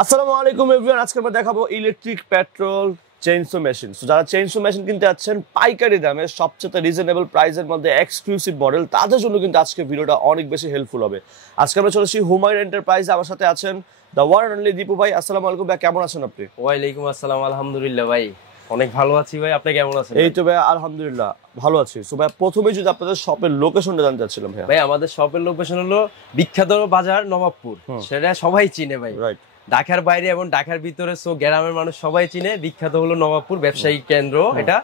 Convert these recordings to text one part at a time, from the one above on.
আসসালামু আলাইকুম এভরিওয়ান, আজকে আমরা দেখাবো electric petrol chainsaw machine. So যারা চেইনসো মেশিন কিনতে যাচ্ছেন পাইকারি দামে সবচেয়ে রিজনেবল প্রাইসের মধ্যে এক্সক্লুসিভ মডেল, তাদের জন্য কিন্তু আজকে ভিডিওটা অনেক বেশি হেল্পফুল হবে। আজকে আমরা চলেছি হুমায়ুন এন্টারপ্রাইজে। আমার সাথে আছেন the one and only Dipu ভাই। আসসালামু আলাইকুম ভাই, কেমন আছেন আপনি? ওয়ালাইকুম আসসালাম, আলহামদুলিল্লাহ ভাই অনেক ভালো আছি ভাই, আপনি কেমন আছেন? এই তো ভাই আলহামদুলিল্লাহ ভালো আছি। সো ভাই প্রথমেই যদি আপনাদের শপের লোকেশনটা জানতে চাচ্ছিলাম ভাই। ভাই আমাদের শপের লোকেশন হলো বিখ্যাত বাজার নবাবপুর, সেটা সবাই চিনে ভাই। রাইট। ঢাকার বাইরে এবং ঢাকার ভিতরে সো গ্রামের মানুষ সবাই চিনে, বিখ্যাত হলো নবাবপুর ব্যবসায়িক কেন্দ্র। এটা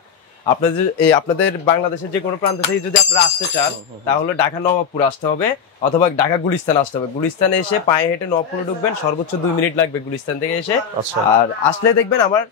আপনাদের বাংলাদেশের যে কোনো প্রান্ত থেকে যদি আপনারা আসতে চান তাহলে ঢাকা নবাবপুর আসতে হবে, অথবা ঢাকা গুলিস্তান আসতে হবে। গুলিস্তানে এসে পায়ে হেঁটে নবাবপুরে ঢুকবেন, সর্বোচ্চ 2 মিনিট লাগবে গুলিস্তান থেকে এসে। আর আসলে দেখবেন আমার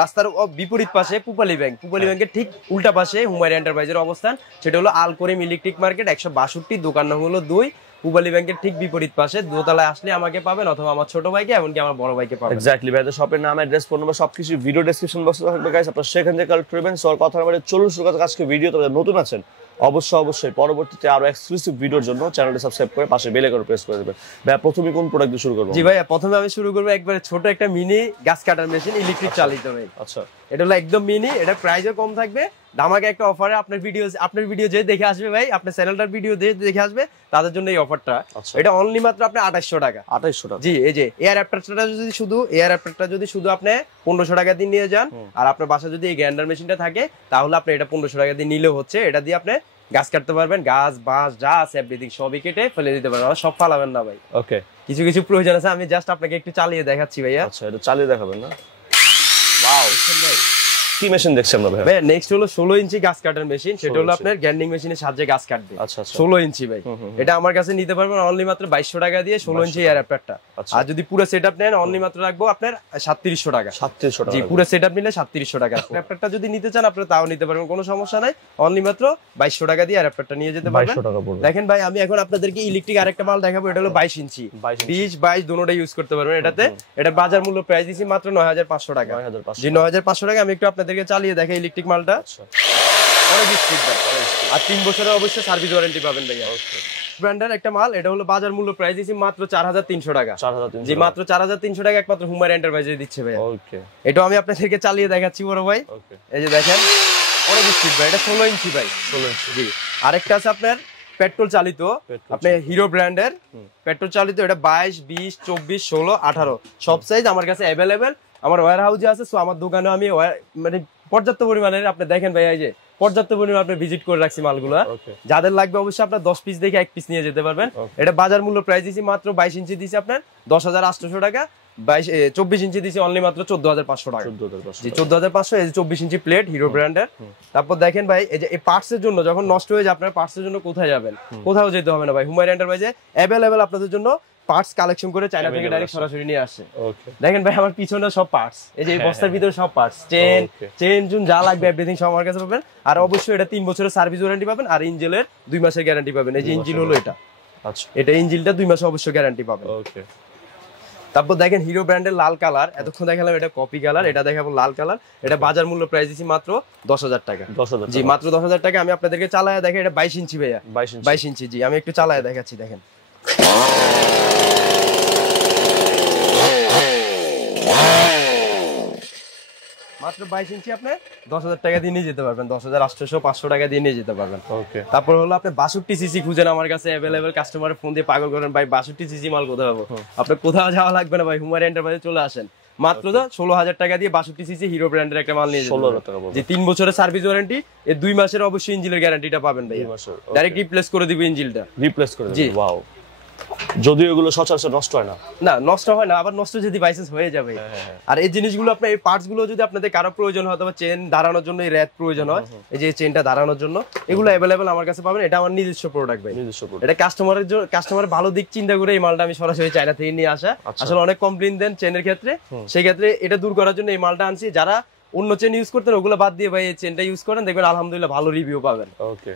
রাস্তার বিপরীত পাশে পুপালি ব্যাংকের ঠিক উল্টা পাশে হুমায়ুন এন্টারপ্রাইজের অবস্থান। সেটা হলো আল করিম ইলেকট্রিক মার্কেট 162, দোকান নাম হলো 2। পুবালি ব্যাংকের ঠিক বিপরীত পাশে দোতলায় আসলে আমাকে পাবেন, অথবা আমার ছোট ভাইকে এমনকি আমার বড় ভাইকে পাবেন। এক্স্যাক্টলি ভাই, শপের নাম, অ্যাড্রেস, ফোন নাম্বার সবকিছু ভিডিও ডেসক্রিপশন বক্সে থাকবে গাইস, আপনারা সেখান থেকে কালেক্ট করবেন। সো কথা বলে চলুন শুরু করা যাক আজকে ভিডিও। তবে নতুন আছেন অবশ্যই পরবর্তীতে আরো এক্সক্লুসিভ ভিডিওর জন্য চ্যানেলটি সাবস্ক্রাইব করে পাশে বেল আইকন প্রেস করে দেবেন। ভাই প্রথমে কোন প্রোডাক্ট দিয়ে শুরু করব? জি ভাই, প্রথমে আমি শুরু করব একবারে ছোট একটা মিনি গাছ কাটার মেশিন, ইলেকট্রিক চালিত ভাই। আচ্ছা, এটা হলো একদম মিনি, এটা প্রাইসও কম থাকবে, ধামাকা একটা অফারে। আপনার ভিডিও যে দেখে আসবে ভাই, আপনার চ্যানেলটার ভিডিও দেখে আসবে, তাদের জন্য এই অফারটা। এটা অনলি মাত্র আপনি 2800 টাকা। 2800 টাকা? জি। এই যে এয়ার অ্যাডাপ্টারটা যদি শুধু আপনি 1500 টাকা দিয়ে নিয়ে যান, আর আপনার বাসা যদি এই গ্রাইন্ডার মেশিনটা থাকে, তাহলে আপনি এটা 1500 টাকা দিয়ে নিলেও হচ্ছে। এটা দিয়ে আপনি গাছ কাটতে পারবেন, গাছ বাঁশ যা আছে এভরিথিং সবই কেটে ফেলে দিতে পারবেন। সব ফালাবেন না ভাই। ওকে, কিছু কিছু প্রয়োজন আছে, আমি জাস্ট আপনাকে একটু চালিয়ে দেখাচ্ছি ভাইয়া। আচ্ছা, এটা চালিয়ে দেখাবেন না? ওয়াও, ভাই কি মেশিন দেখছেন আমরা ভাই? ভাই নেক্সট হলো 16 ইঞ্চি গাছ কাটার মেশিন। সেটা হলো আপনার গ্রাইন্ডিং মেশিনের সাহায্যে গাছ কাটবে। আচ্ছা, 16 ইঞ্চি ভাই। এটা আমার কাছে নিতে পারবেন অনলি মাত্র 2200 টাকা দিয়ে, 16 ইঞ্চি এয়ার অ্যাডাপ্টারটা। আর যদি পুরো সেটআপ নেন অনলি মাত্র রাখবো আপনার 3700 টাকা। 3700 টাকা? জি, পুরো সেটআপ নিলে 3700 টাকা। অ্যাডাপ্টারটা যদি নিতে চান আপনারা তাও নিতে পারবেন, কোনো সমস্যা নাই। অনলি মাত্র 2200 টাকা দিয়ে অ্যাডাপ্টারটা নিয়ে যেতে পারবেন। দেখেন ভাই, আমি এখন আপনাদেরকে ইলেকট্রিক আরেকটা মাল দেখাবো। এটা হলো 22 ইঞ্চি, 20 22 দুটোটাই ইউজ করতে পারবেন এটাতে। এটা বাজার মূল্য প্রাইস দিছি মাত্র 9500 টাকা। জি, 9500 টাকা। আমি একটু আপনাদেরকে চালিয়ে দেখাই ইলেকট্রিক মালটা। অনেক স্পিড ভাই, আর 3 বছরের অবশ্যই সার্ভিস ওয়ারেন্টি পাবেন ভাইয়া। ব্র্যান্ডের একটা মাল, এটা হলো বাজার মূল্য প্রাইস দিছি মাত্র 4300 টাকা। জি, মাত্র 4300 টাকা একমাত্র হুমায়ুন এন্টারপ্রাইজে দিচ্ছে ভাই। ওকে, এটা আমি আপনাদেরকে চালিয়ে দেখাচ্ছি বড় ভাই। এই যে দেখেন, অনেক স্পিড ভাই। এটা 16 ইঞ্চি ভাই, 16 ইঞ্চি। জি, আরেকটা আছে আপনার পেট্রোল চালিত, আপনি হিরো ব্র্যান্ডের পেট্রোল চালিত। এটা 22 20 24 16 18 সব সাইজ আমার কাছে অ্যাভেলেবেল। আমার ওয়্যার হাউসে আছে। সো আমার দোকানে আমি মানে পর্যাপ্ত পরিমাণের, আপনি দেখেন ভাই, এই যে পর্যাপ্ত পরিমাণে আপনি ভিজিট করে রাখছি মালগুলো। যাদের লাগবে অবশ্যই আপনার 10 পিস দেখে 1 পিস নিয়ে যেতে পারবেন। এটা বাজার মূল্য প্রাইস দিছি মাত্র 22 ইঞ্চি দিছি আপনার 10800 টাকা। 24 ইঞ্চি দিছি অনলি মাত্র 14500 টাকা। জি, 14500। এই যে 24 ইঞ্চি প্লেট হিরো ব্র্যান্ডের। তারপর দেখেন ভাই, এই যে এই পার্টস এর জন্য যখন নষ্ট হয়ে যায়, আপনার পার্টস এর জন্য কোথায় যাবেন? কোথাও যেতে হবে না ভাই, হুমায়ুন এন্টারপ্রাইজে অ্যাভেলেবেল আপনাদের জন্য পার্টস কালেকশন করে চায়না থেকে ডাইরেক্ট সরাসরি নিয়ে আসে। দেখেন ভাই, আমার পিছনে সব পার্টস, এই যে এই বস্তার ভিতরে সব পার্টস, চেন জুন যা লাগবে এভরিথিং সব আমার কাছে পাবেন। আর অবশ্যই এটা 3 বছরের সার্ভিস ওয়ারেন্টি পাবেন, আর ইঞ্জিনের 2 মাসের গ্যারান্টি পাবেন। এই যে ইঞ্জিন হলো এটা। আচ্ছা, এটা ইঞ্জিনটা 2 মাসে অবশ্যই গ্যারান্টি পাবেন। ওকে। তারপর দেখেন হিরো ব্র্যান্ডের লাল কালার, এতক্ষণ দেখালাম এটা কপি কালার, এটা দেখাবো লাল কালার। এটা বাজার মূল্য প্রাইস দিছি মাত্র 10000 টাকা। 10000? জি, মাত্র 10000 টাকা। আমি আপনাদেরকে চালায়া দেখে, এটা 22 ইঞ্চি ভাইয়া। 22 ইঞ্চি। জি, আমি একটু চালায়া দেখাচ্ছি, দেখেন। মাত্র 22 ইঞ্চি আপনি 10000 টাকা দিয়ে নিয়ে যেতে পারবেন, 10800 500 টাকা দিয়ে নিয়ে যেতে পারবেন। ওকে। তারপর হলো আপনি 62 সিসি খুঁজেন, আমার কাছে অ্যাভেলেবেল। কাস্টমারের ফোন দিয়ে পাগল করেন ভাই 62 সিসি মাল কোথায় পাবো? আপনি কোথাও যাওয়া লাগবে না ভাই, হুমায়ুন এন্টারপ্রাইজে চলে আসেন। মাত্র 16000 টাকা দিয়ে 62 সিসি হিরো ব্র্যান্ডের একটা মাল নিয়ে যেতে পারবেন। জি, 3 বছরের সার্ভিস ওয়ারেন্টি, এই 2 মাসের অবশ্যই ইঞ্জিনের গ্যারান্টিটা পাবেন ভাই। ডাইরেক্ট রিপ্লেস করে দিবে ইঞ্জিনটা। রিপ্লেস করে দিবে? জি। ওয়াও। যদিও এগুলো সচরাচর নষ্ট হয় না? না, নষ্ট হয় না, আবার নষ্ট যদি বাইসেন্স হয়ে যাবে। আর এই জিনিসগুলো আপনার, এই পার্টস গুলো যদি আপনাদের কারো প্রয়োজন হয়, অথবা চেন দাঁড়ানোর জন্য এই র‍্যাক প্রয়োজন হয়, এই যে চেনটা দাঁড়ানোর জন্য, এগুলো অ্যাভেলেবেল আমার কাছে পাবেন। এটা আমার নিজস্ব প্রোডাক্ট ভাই, নিজস্ব প্রোডাক্ট। এটা কাস্টমারের ভালো দিক চিন্তা করে এই মালটা আমি সরাসরি চায়না থেকে নিয়ে আসা। আসলে অনেক কমপ্লেইন দেন চেনের ক্ষেত্রে, সেই ক্ষেত্রে এটা দূর করার জন্য এই মালটা আনছি। যারা অন্য চেন ইউজ করতেন ওগুলো বাদ দিয়ে ভাই এই চেনটা ইউজ করেন, দেখবেন আলহামদুলিল্লাহ ভালো রিভিউ পাবেন। ওকে।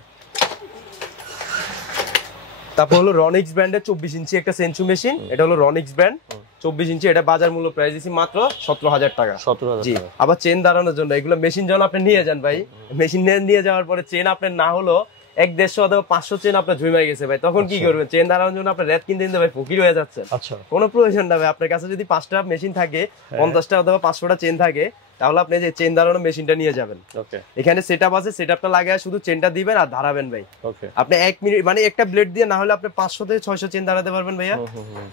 তারপর হলো রনিক্স ব্র্যান্ডের 24 ইঞ্চি একটা সেন্সু মেশিন। এটা হলো রনিক্স ব্র্যান্ড 24 ইঞ্চি। এটা বাজার মূল্য প্রাইস দিছি মাত্র 17000 টাকা। 17000? জি। আবার চেন দাঁড়ানোর জন্য এগুলো মেশিন যখন আপনি নিয়ে যান ভাই, মেশিন নিয়ে যাওয়ার পরে চেন আপনার না হলো 150 অথবা 500 চেন আপনার ঝুমাই গেছে ভাই, তখন কি করবেন? চেন দাঁড়ানোর জন্য আপনার রেট কিনতে দিতে ভাই ফকির হয়ে যাচ্ছে। আচ্ছা, কোনো প্রয়োজন না ভাই, আপনার কাছে যদি 5টা মেশিন থাকে, 50টা অথবা 500টা চেন থাকে, তাহলে আপনি যে চেন দাঁড়ানো মেশিনটা নিয়ে যাবেন। ওকে, এখানে সেটআপ আছে, সেটআপটা লাগায় শুধু চেনটা দিবেন আর ধারাবেন ভাই। ওকে, আপনি 1 মিনিট মানে একটা ব্লেড দিয়ে না হলে আপনি 500 থেকে 600 চেন দাঁড়াতে পারবেন ভাইয়া।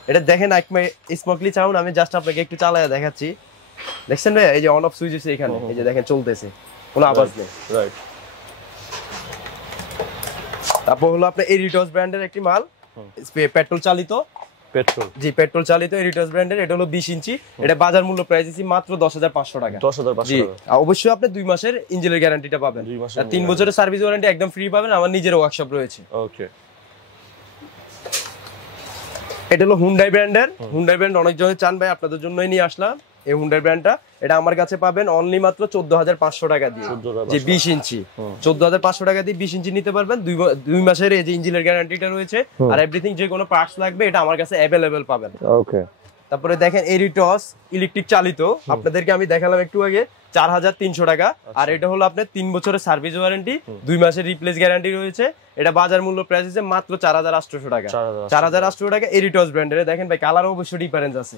এটা দেখেন স্মুথলি চাউন, আমি জাস্ট আপনাকে একটু চালায়া দেখাচ্ছি। দেখছেন ভাই, এই যে অন অফ সুইচ আছে এখানে, এই যে দেখেন চলতেছে, কোনো আওয়াজ নেই। রাইট। তারপর হলো আপনার এরিটস ব্র্যান্ডের একটি মাল, পেট্রোল চালিত, পেট্রোল, জি পেট্রোল চালিত এরিটস ব্র্যান্ডের। এটা হলো 20 ইঞ্চি, এটা বাজার মূল্য প্রাইস দিছি মাত্র 10,500 টাকা। 10,500 জি, টাকা। অবশ্যই আপনি 2 মাসের ইঞ্জিনের গ্যারান্টিটা পাবেন, 2 মাসের আর 3 বছরের সার্ভিস ওয়ারেন্টি একদম ফ্রি পাবেন। আমার নিজের ওয়ার্কশপ রয়েছে। ওকে, এটা হলো হুন্ডাই ব্র্যান্ডের। হুন্ডাই ব্র্যান্ড অনেক জনে চান ভাই, আপনাদের জন্যই নিয়ে আসলাম এই হুন্ডাই ব্র্যান্ডটা। এটা আমার কাছে পাবেন অনলি মাত্র 14,500 টাকা দিয়ে, যে 20 ইঞ্চি 14,500 টাকা দিয়ে 20 ইঞ্চি নিতে পারবেন। 2 মাসের এই যে ইঞ্জিনের গ্যারান্টিটা রয়েছে, আর এভরিথিং যে কোনো পার্টস লাগবে এটা আমার কাছে অ্যাভেলেবেল পাবেন। ওকে। তারপরে দেখেন এরিটস ইলেকট্রিক চালিত, আপনাদেরকে আমি দেখালাম একটু আগে, 4,300 টাকা। আর এটা হলো আপনার 3 বছরের সার্ভিস ওয়ারেন্টি, 2 মাসের রিপ্লেস গ্যারান্টি রয়েছে। এটা বাজার মূল্য প্রাইস আছে মাত্র 4,800 টাকা। 4,800 টাকা এরিটস ব্র্যান্ডের। দেখেন ভাই, কালার অবশ্যই ডিফারেন্স আছে।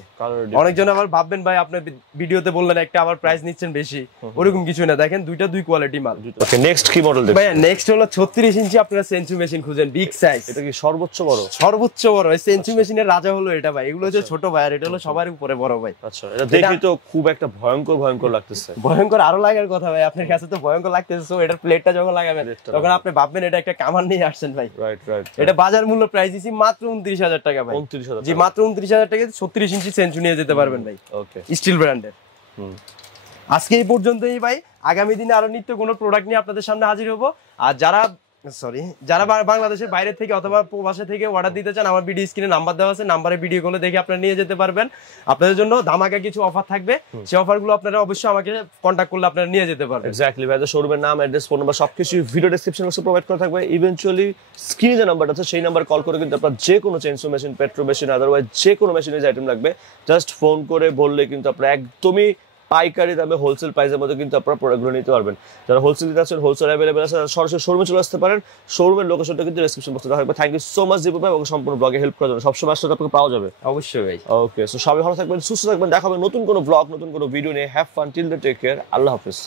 অনেকজন আবার ভাববেন ভাই আপনি ভিডিওতে বললেন একটা, আবার প্রাইস নিচ্ছেন বেশি, ওরকম কিছু না। দেখেন দুইটা 2 কোয়ালিটি মাল। ওকে, নেক্সট কি মডেল দেখবেন? ভাই নেক্সট হলো 36 ইঞ্চি আপনারা সেন্সু মেশিন খুঁজেন, বিগ সাইজ। এটা কি সর্বোচ্চ বড়? সর্বোচ্চ বড় এই সেন্সু মেশিনের রাজা হলো এটা ভাই। এগুলো হচ্ছে ছোট ভাই, আর এটা হলো সবার উপরে বড় ভাই। আচ্ছা, এটা দেখি তো খুব একটা ভয়ঙ্কর লাগতেছে। ভয়ঙ্কর আরো লাগার কথা ভাই, আপনার কাছে তো ভয়ঙ্কর লাগতেছে। সো এটার প্লেটটা যখন লাগাবেন তখন আপনি ভাববেন এটা একটা কামান নিয়ে আসছেন ভাই। Right, right. এটা বাজার মূল্য প্রাইস দিছি মাত্র 29,000 টাকা ভাই। 29,000? জি, মাত্র 29,000 টাকা 36 ইঞ্চি সেন্সু নিয়ে যেতে পারবেন ভাই। ওকে, স্টিল ব্র্যান্ডের। আজকে এই পর্যন্তই ভাই, আগামী দিনে আরো নিত্য কোনো প্রোডাক্ট নিয়ে আপনাদের সামনে হাজির হব। আর যারা বাংলাদেশের বাইরে থেকে অথবা প্রবাসে থেকে অর্ডার দিতে চান, আমার ভিডিও স্ক্রিনে নাম্বার দেওয়া আছে, নাম্বারে ভিডিও কলে দেখে আপনারা নিয়ে যেতে পারবেন। আপনাদের জন্য ধামাকা কিছু অফার থাকবে, সেই অফারগুলো আপনারা অবশ্যই আমাকে কন্টাক্ট করলে আপনারা নিয়ে যেতে পারবেন। এক্স্যাক্টলি ভাই, শোরুমের নাম, অ্যাড্রেস, ফোন নাম্বার সবকিছু ভিডিও ডেসক্রিপশন বক্সে প্রোভাইড করা থাকবে। ইভেন্চুয়ালি স্ক্রিনে যে নাম্বারটা আছে সেই নাম্বার কল করে কিন্তু আপনারা যে কোনো chainsaw machine, petro machine, otherwise যে কোনো মেশিনের যে আইটেম লাগবে জাস্ট ফোন করে বললে কিন্তু আপনারা একদমই পাইকারি দামে হোলসেল প্রাইসের মধ্যে কিন্তু আপনারা প্রোডাক্টগুলো নিতে পারবেন। যারা হোলসেল দিতে আছেন, হোলসেল অ্যাভেলেবেল আছে, সরাসরি শোরুমে চলে আসতে পারেন। শোরুমের লোকেশনটা কিন্তু ডেসক্রিপশন বক্সে দেওয়া থাকবে। Thank you so much Dipu ভাই, এবং সম্পূর্ণ ব্লগে হেল্প করার জন্য। সবসময় আসলে আপনাকে পাওয়া যাবে। অবশ্যই ভাই। ওকে, সো সবাই ভালো থাকবেন, সুস্থ থাকবেন। দেখা হবে নতুন কোনো ব্লগ, নতুন কোনো ভিডিও নিয়ে। Have fun till the take care. আল্লাহ হাফেজ।